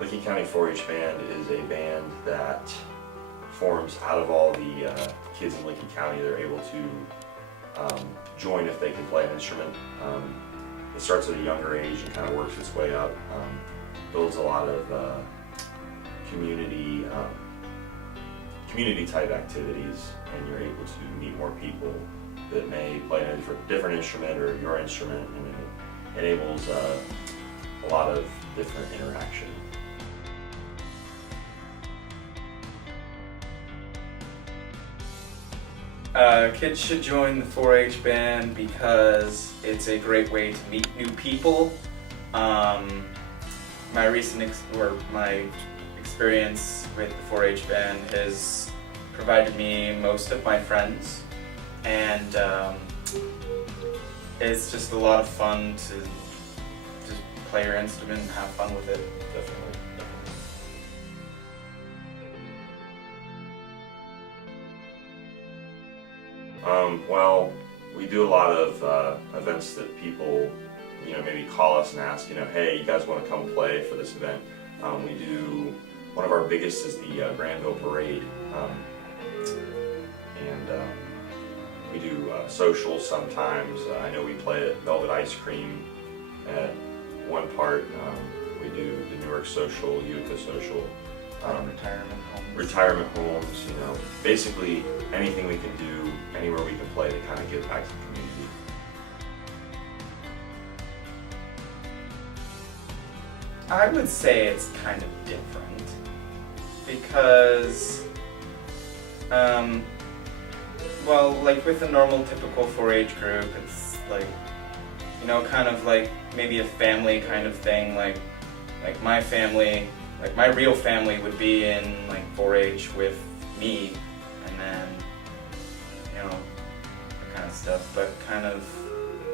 Licking County 4-H Band is a band that forms out of all the kids in Lincoln County. They're able to join if they can play an instrument. It starts at a younger age and kind of works its way up. Builds a lot of community type activities, and you're able to meet more people that may play a different instrument or your instrument, and it enables a lot of different interaction. Kids should join the 4-H band because it's a great way to meet new people. My experience with the 4-H band has provided me most of my friends, and it's just a lot of fun to just play your instrument and have fun with it. Definitely. Well, we do a lot of events that people, maybe call us and ask, hey, you guys want to come play for this event? We do, one of our biggest is the Granville Parade, and we do socials sometimes. I know we play at Velvet Ice Cream at one part. We do the Newark Social, Utica Social. Retirement homes, basically anything we can do, anywhere we can play to kind of give back to the community. I would say it's kind of different because, well, like with a normal typical 4-H group, it's like, kind of like maybe a family kind of thing, like my family. Like my real family would be in like 4-H with me, and then, that kind of stuff, but kind of,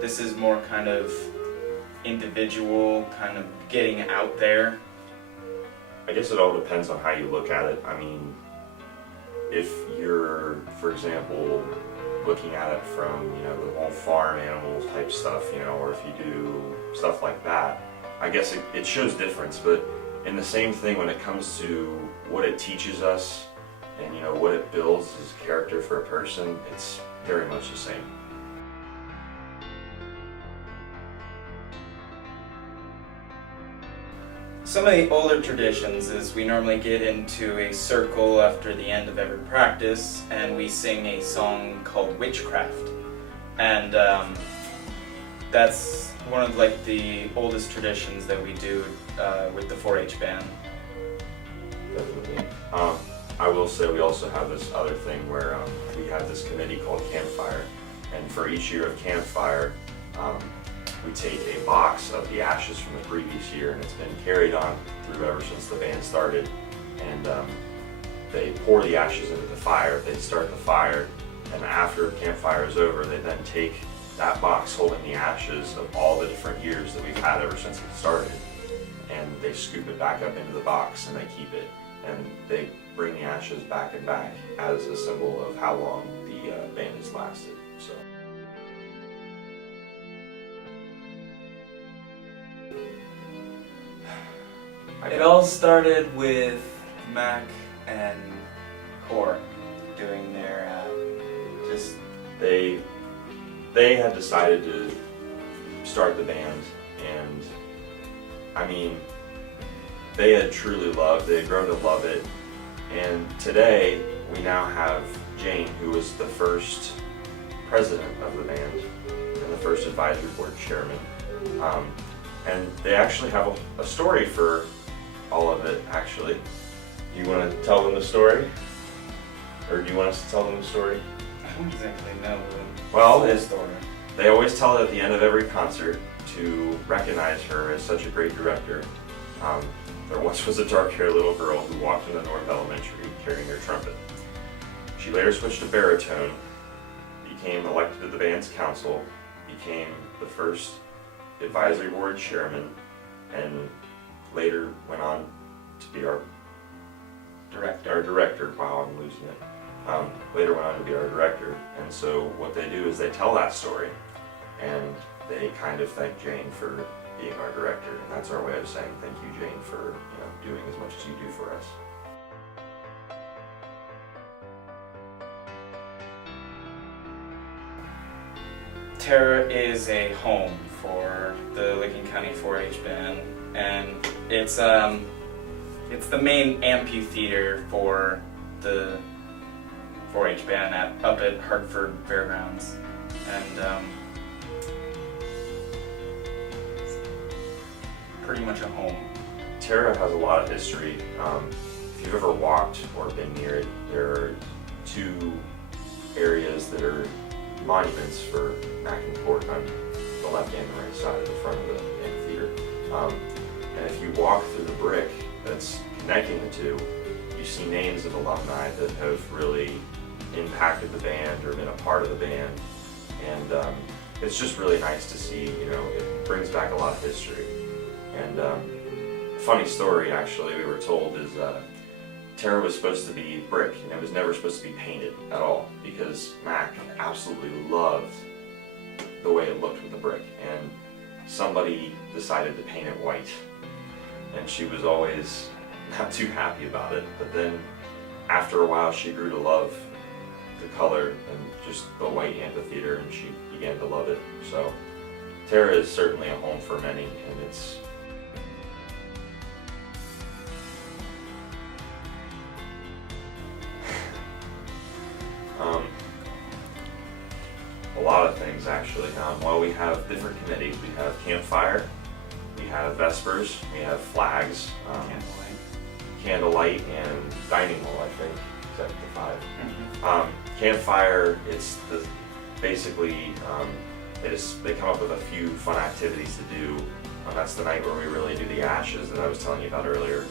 this is more kind of individual, kind of getting out there. I guess it all depends on how you look at it. I mean, if you're, for example, looking at it from, the whole farm animals type stuff, or if you do stuff like that, I guess it shows difference, but in the same thing when it comes to what it teaches us and what it builds as character for a person, it's very much the same. Some of the older traditions is we normally get into a circle after the end of every practice and we sing a song called Witchcraft, and that's one of like the oldest traditions that we do with the 4-H band. Definitely. I will say we also have this other thing where we have this committee called Campfire, and for each year of Campfire, we take a box of the ashes from the previous year, and it's been carried on through ever since the band started, and they pour the ashes into the fire, they start the fire, and after Campfire is over, they then take that box holding the ashes of all the different years that we've had ever since it started, and they scoop it back up into the box and they keep it, and they bring the ashes back and back as a symbol of how long the band has lasted. So. It all started with Mac and Core doing their They had decided to start the band, and I mean, they had grown to love it, and today we now have Jane, who was the first president of the band and the first advisory board chairman, and they actually have a story for all of it, actually. Do you want to tell them the story? Or do you want us to tell them the story? I don't exactly know. Well, the story. They always tell it at the end of every concert to recognize her as such a great director. There once was a dark-haired little girl who walked into North Elementary carrying her trumpet. She later switched to baritone, became elected to the band's council, became the first advisory board chairman, and later went on to be our director. Wow, I'm losing it. Later went on to be our director, and so what they do is they tell that story, and they kind of thank Jane for being our director, and that's our way of saying thank you, Jane, for doing as much as you do for us. Tara is a home for the Licking County 4-H band, and it's the main amphitheater for the 4-H band up at Hartford Fairgrounds, and pretty much a home. Tara has a lot of history. If you've ever walked or been near it, there are two areas that are monuments for Mac and Court on the left and the right side of the front of the amphitheater. And if you walk through the brick that's connecting the two, you see names of alumni that have really impacted the band or been a part of the band. And it's just really nice to see, it brings back a lot of history. And funny story, actually, we were told is Tara was supposed to be brick, and it was never supposed to be painted at all because Mac absolutely loved the way it looked with the brick, and somebody decided to paint it white, and she was always not too happy about it. But then after a while she grew to love the color and just the white amphitheater, and she began to love it. So Tara is certainly a home for many, and it's a lot of things actually. Well, we have different committees. We have campfire, we have vespers, we have flags, candlelight, and dining hall. I think is that the 5. Mm-hmm. Campfire. It's basically they come up with a few fun activities to do. That's the night where we really do the ashes that I was telling you about earlier.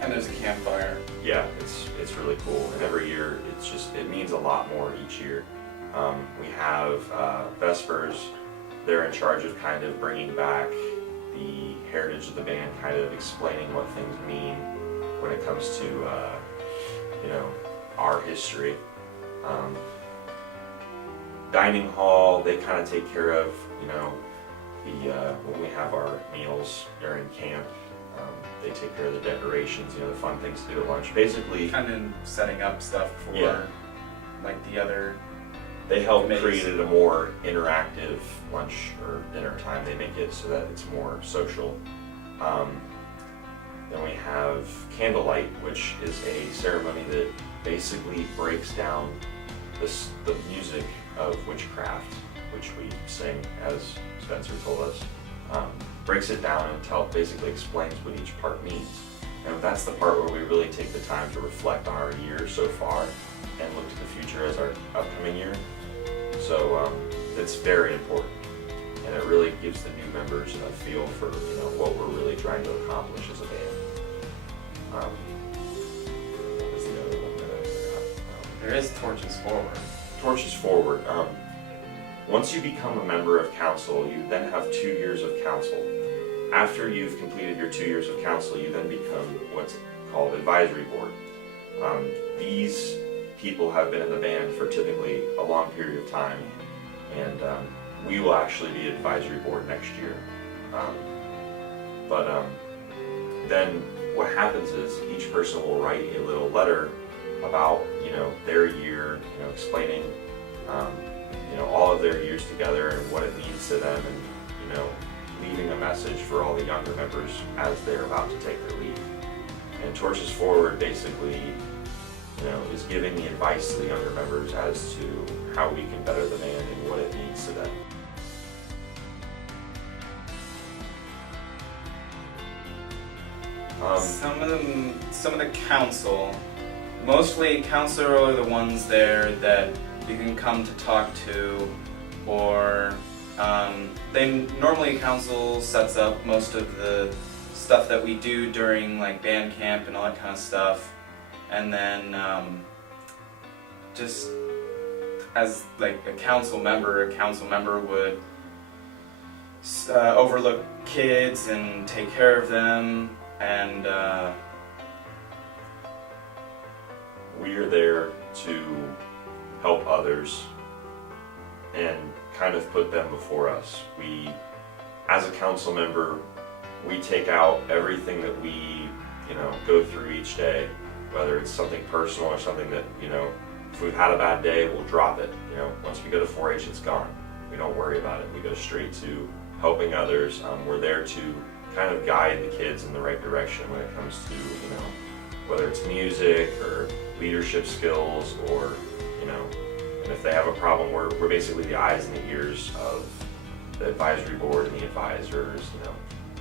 And there's a campfire. Yeah, it's really cool, and every year it means a lot more each year. We have Vespers. They're in charge of kind of bringing back the heritage of the band, kind of explaining what things mean when it comes to our history. Dining hall, they kind of take care of when we have our meals during camp. They take care of the decorations, the fun things to do at lunch. Basically, kind of setting up stuff for like the other. They help committees. create a more interactive lunch or dinner time. They make it so that it's more social. Then we have candlelight, which is a ceremony that basically breaks down the music of witchcraft, which we sing, as Spencer told us. Breaks it down and basically explains what each part means. And that's the part where we really take the time to reflect on our year so far and look to the future as our upcoming year. So it's very important, and it really gives the new members a feel for what we're really trying to accomplish as a band. What was the other one that I forgot? There is Torches Forward. Torches Forward. Once you become a member of council, you then have 2 years of council. After you've completed your 2 years of council, you then become what's called advisory board. These people have been in the band for typically a long period of time, and we will actually be advisory board next year. Then what happens is each person will write a little letter about their year, explaining all of their years together and what it means to them, and leaving a message for all the younger members as they're about to take their leave. And Torches Forward basically is giving the advice to the younger members as to how we can better the band and what it means to them. Some of the council, mostly council are the ones there that you can come to talk to, or normally council sets up most of the stuff that we do during like band camp and all that kind of stuff, and then just as like a council member would overlook kids and take care of them, and we are there to help others and kind of put them before us. We as a council member, we take out everything that we, go through each day, whether it's something personal or something that, if we've had a bad day, we'll drop it. Once we go to 4-H, it's gone. We don't worry about it. We go straight to helping others. We're there to kind of guide the kids in the right direction when it comes to, whether it's music or leadership skills or, and if they have a problem, we're basically the eyes and the ears of the advisory board and the advisors,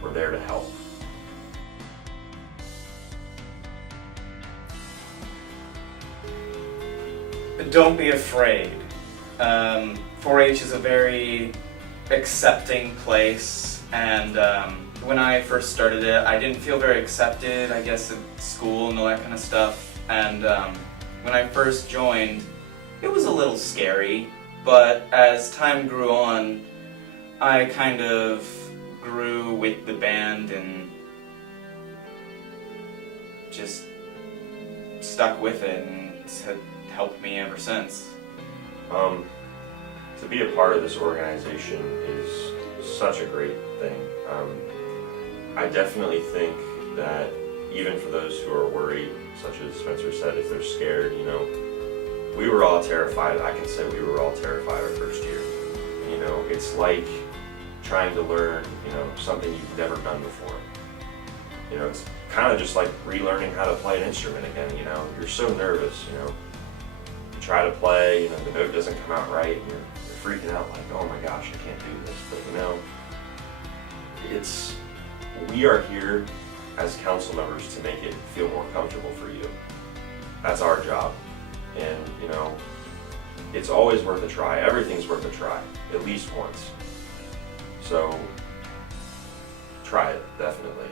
we're there to help. Don't be afraid. 4-H is a very accepting place, and when I first started it, I didn't feel very accepted, I guess, at school and all that kind of stuff. And when I first joined, it was a little scary, but as time grew on, I kind of grew with the band and just stuck with it, and it's helped me ever since. To be a part of this organization is such a great thing. I definitely think that even for those who are worried, such as Spencer said, if they're scared, we were all terrified. I can say we were all terrified our first year. It's like trying to learn, something you've never done before. It's kind of just like relearning how to play an instrument again, You're so nervous, You try to play, the note doesn't come out right, and you're freaking out like, oh my gosh, I can't do this. But we are here as council members to make it feel more comfortable for you. That's our job. And, it's always worth a try. Everything's worth a try, at least once. So, try it, definitely.